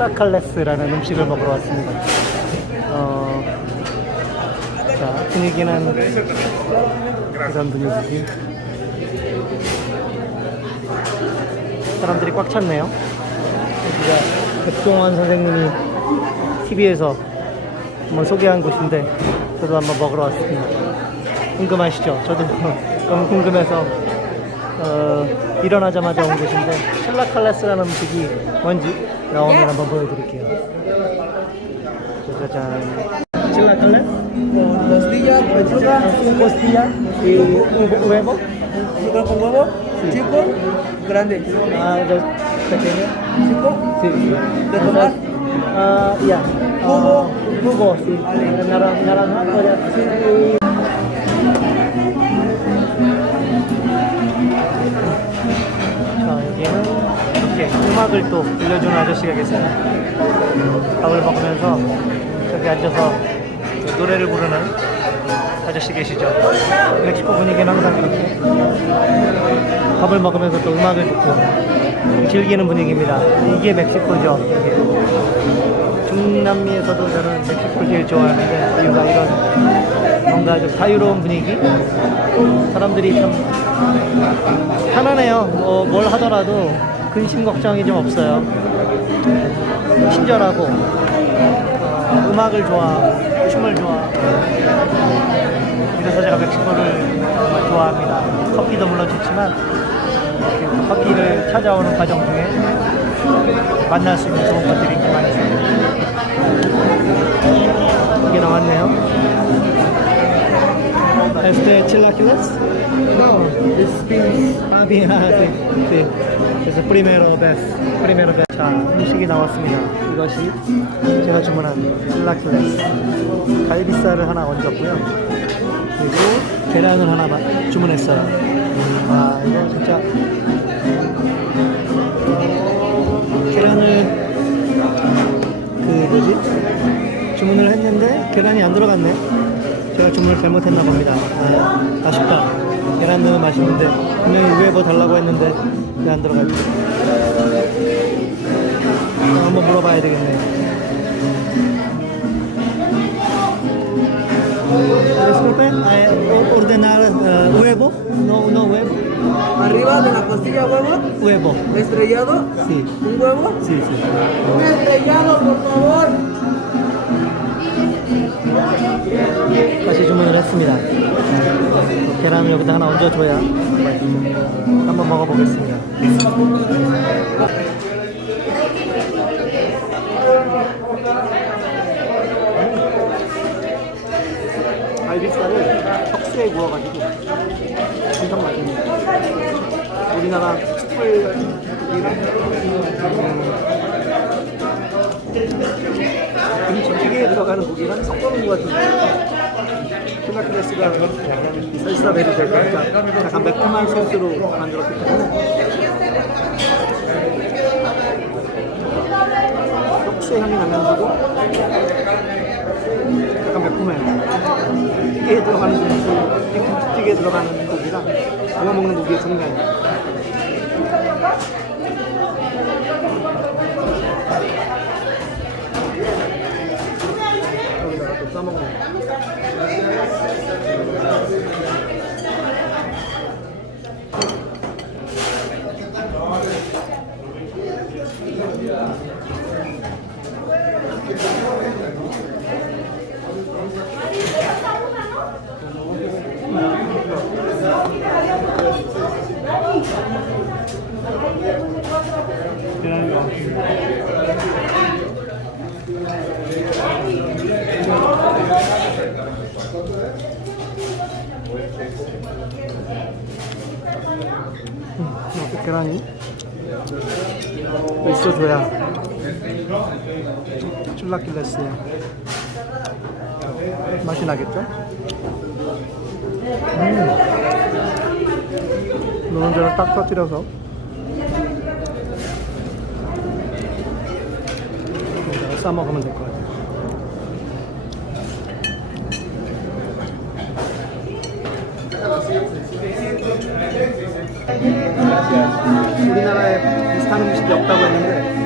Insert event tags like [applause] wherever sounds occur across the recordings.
칠라칼레스라는 음식을 먹으러 왔습니다. 어, 자, 분위기는 이런 분위기지. 사람들이 꽉 찼네요. 여기가 백종원 선생님이 TV에서 한번 소개한 곳인데 저도 한번 먹으러 왔습니다. 궁금하시죠? 저도 [laughs] 너무 궁금해서 어, 일어나자마자 온 곳인데 칠라칼레스라는 음식이 뭔지 나오면 한번 보여드릴게요. 짜자잔. 칠라칼레스? Costilla, pechuga, un costilla y un huevo. fruta con huevo, chico, grande, Ah, dos pequeños. chico, Sí. de tomar, Ah, ya. Jugo. Ah, jugo, sí. Naranja, naranja, puede- 음악을 또 들려주는 아저씨가 계세요. 밥을 먹으면서 저기 앉아서 노래를 부르는 아저씨 계시죠. 멕시코 분위기는 항상 그렇게 밥을 먹으면서 또 음악을 듣고 즐기는 분위기입니다. 이게 멕시코죠. 이게. 중남미에서도 저는 멕시코를 제일 좋아하는데 이유가 이런 뭔가 좀 자유로운 분위기 사람들이 참 편안해요. 뭐 뭘 하더라도 근심 걱정이 좀 없어요. 친절하고 어, 음악을 좋아하고 춤을 좋아하고 그래서 제가 멕시코를 정말 좋아합니다. 커피도 물론 좋지만 그 커피를 찾아오는 과정 중에 만날 수 있는 좋은 것들이 좀 많이 있습니다. 이게 나왔네요. Este chilaquiles? No, this beans. Ah, bien, ah, sí, sí. 그래서 primero vez, primero vez. 자, 음식이 나왔습니다. 이것이 제가 주문한 chilaquiles. 갈비살을 하나 얹었고요. 그리고 계란을 하나 마- 주문했어요. 아, 이거 진짜 계란을 그 뭐지 주문을 했는데 계란이 안 들어갔네. 제가 주문을 잘못했나 봅니다. 아, 아쉽다. 계란 넣으면 맛있는데 분명히 위에 뭐 달라고 했는데 왜 안 들어갔지? 어, 한번 물어봐야 되겠네. Disculpe, eh, ordenar eh, huevo, no, no huevo, arriba de la costilla huevo, huevo. estrellado, Sí, un huevo, sí, sí. un estrellado por favor. 다시 주문을 했습니다. 자, 계란을 여기다 하나 얹어줘야. 한번 먹어보겠습니다. 갈비살을 석쇠에 구워가지고 엄청 맛있네요. 우리나라 숯불이랑 고기랑 섞어놓은 것 같은데. 필라클레스가 살사 베리 될까 그러니까 약간 매콤한 소스로 만들었기 때문에. 역시 향이 나면서도 약간 매콤해요. 찌개에 들어가는 소스 김치찌개에 들어가는 고기랑 구워 먹는 고기의 정량이 여기다가 또 싸먹는 이렇게 계란이 또 있어줘야 쫄라킬레스에 맛이 나겠죠? 음. 노른자를 딱 터뜨려서 여기다가 싸 먹으면 될 것 같아요 우리나라에 비슷한 음식이 없다고 했는데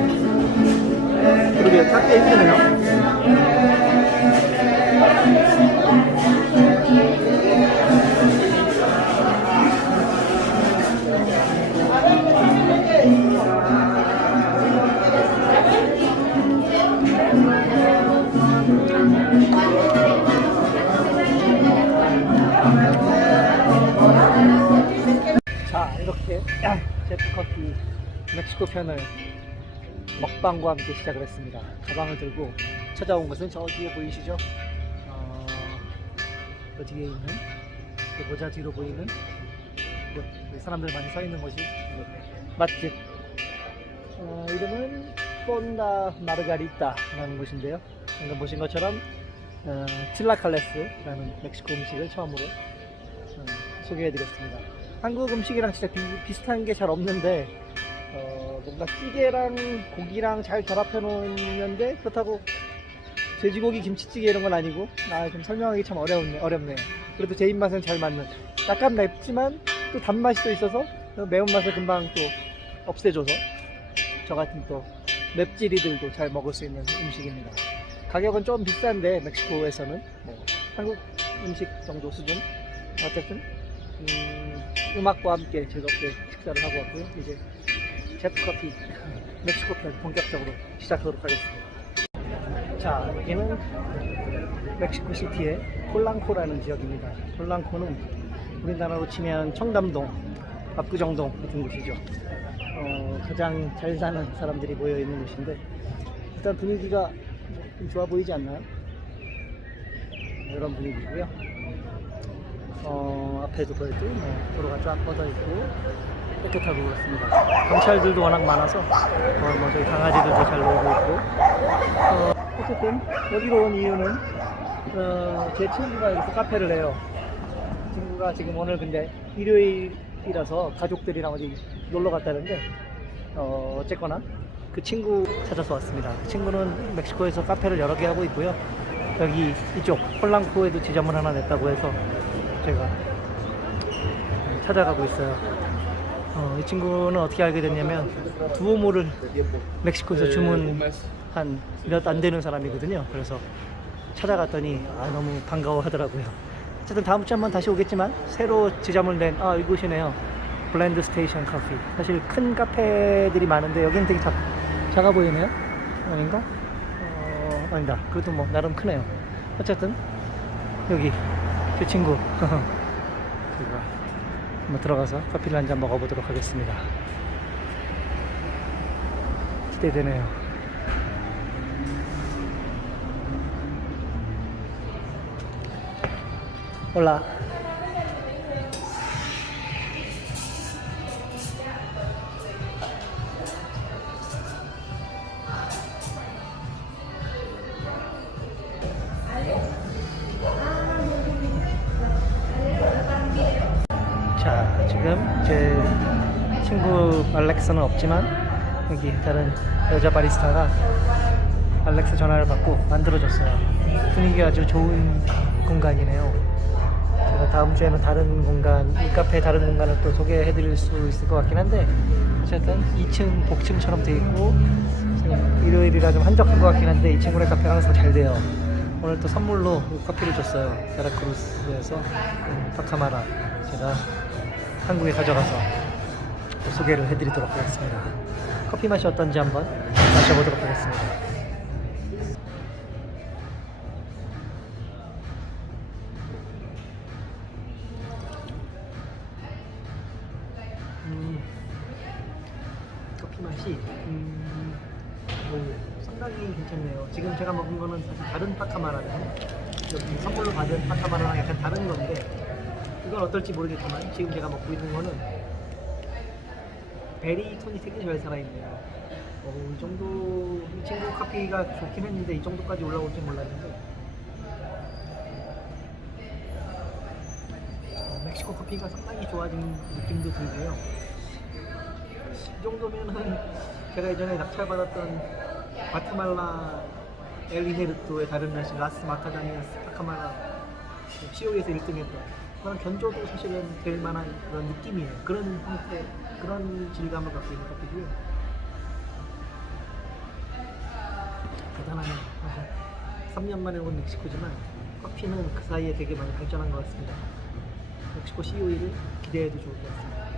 꽤 힘드네요. 19편을 먹방과 함께 시작을 했습니다. 가방을 들고 찾아온 것은 저 뒤에 보이시죠? 어, 저 뒤에 있는 그 모자 뒤로 보이는 그 네, 사람들 많이 서 있는 곳이 맛집. 어, 이름은 폰다 마르가리타라는 곳인데요. 방금 보신 것처럼 어, 칠라칼레스라는 멕시코 음식을 처음으로 어, 소개해드렸습니다. 한국 음식이랑 진짜 비, 슷한 게 잘 없는데 어, 뭔가 찌개랑 고기랑 잘 결합해 놓는데 그렇다고 돼지고기 김치찌개 이런 건 아니고 아, 좀 설명하기 참 어렵네, 어렵네요. 그래도 제 입맛은 잘 맞는 약간 맵지만 또 단맛이 또 있어서 그 매운맛을 금방 또 없애줘서 저 같은 또 맵찔이들도 잘 먹을 수 있는 음식입니다. 가격은 좀 비싼데 멕시코에서는 뭐 한국 음식 정도 수준 어쨌든 음, 음악과 함께 즐겁게 식사를 하고 왔고요. 이제 제트 커피 멕시코 편 본격적으로 시작하도록 하겠습니다. 자, 여기는 멕시코 시티의 폴랑코라는 지역입니다. 폴랑코는 우리나라로 치면 청담동, 압구정동 같은 곳이죠. 어, 가장 잘 사는 사람들이 모여 있는 곳인데 일단 분위기가 좀 좋아 보이지 않나요? 이런 분위기고요. 어, 앞에도 보여도 뭐 도로가 쫙 뻗어 있고 깨끗하고 그렇습니다. 경찰들도 워낙 많아서 어, 뭐 저희 강아지들도 잘 놀고 있고 어, 어쨌든 여기로 온 이유는 어, 제 친구가 여기서 카페를 해요. 친구가 지금 오늘 근데 일요일이라서 가족들이랑 어디 놀러 갔다는데 어, 어쨌거나 그 친구 찾아서 왔습니다. 그 친구는 멕시코에서 카페를 여러 개 하고 있고요. 여기 이쪽 폴랑코에도 지점을 하나 냈다고 해서 제가 찾아가고 있어요. 어, 이 친구는 어떻게 알게 됐냐면 두오모를 멕시코에서 주문한 몇 안 되는 사람이거든요. 그래서 찾아갔더니 아, 너무 반가워 하더라고요. 어쨌든 다음 주에 한번 다시 오겠지만 새로 지점을 낸 아, 이곳이네요. 블렌드 스테이션 커피. 사실 큰 카페들이 많은데 여기는 되게 작, 작아 보이네요. 아닌가? 어, 아니다. 그래도 뭐 나름 크네요. 어쨌든 여기 제 친구 [laughs] 그거 한번 들어가서 커피를 한 잔 먹어보도록 하겠습니다. 기대되네요. 올라. 제 친구 알렉스는 없지만 여기 다른 여자 바리스타가 알렉스 전화를 받고 만들어줬어요. 분위기가 아주 좋은 공간이네요. 제가 다음 주에는 다른 공간, 이 카페 다른 공간을 또 소개해드릴 수 있을 것 같긴 한데 어쨌든 2층 복층처럼 돼 있고 일요일이라 좀 한적한 것 같긴 한데 이 친구네 카페가 항상 잘 돼요. 오늘 또 선물로 커피를 줬어요. 베라크루스에서 음, 파카마라 제가 한국에 가져가서 또 소개를 해드리도록 하겠습니다. 커피 맛이 어떤지 한번 마셔보도록 하겠습니다. 음, 커피 맛이 음, 뭐 상당히 괜찮네요. 지금 제가 먹은 거는 사실 다른 파카마라는 여기 선물로 받은 파카마라랑 약간 다른 건데 이건 어떨지 모르겠지만 지금 제가 먹고 있는 거는 베리 톤이 되게 잘 살아있네요. 어, 이 정도 이 친구 커피가 좋긴 했는데 이 정도까지 올라올 줄 몰랐는데 어, 멕시코 커피가 상당히 좋아진 느낌도 들고요. 이 정도면은 제가 예전에 낙찰받았던 바트말라 엘리헤르토의 다른 날씨 라스 마카다니아스 파카마라 CO에서 1등 했던 그런 견조도 사실은 될 만한 그런 느낌이에요. 그런 형태, 그런 질감을 갖고 있는 커피고요. 대단하네요. [laughs] 사실 3년 만에 온 멕시코지만 커피는 그 사이에 되게 많이 발전한 것 같습니다. 멕시코 COE를 기대해도 좋을 것 같습니다.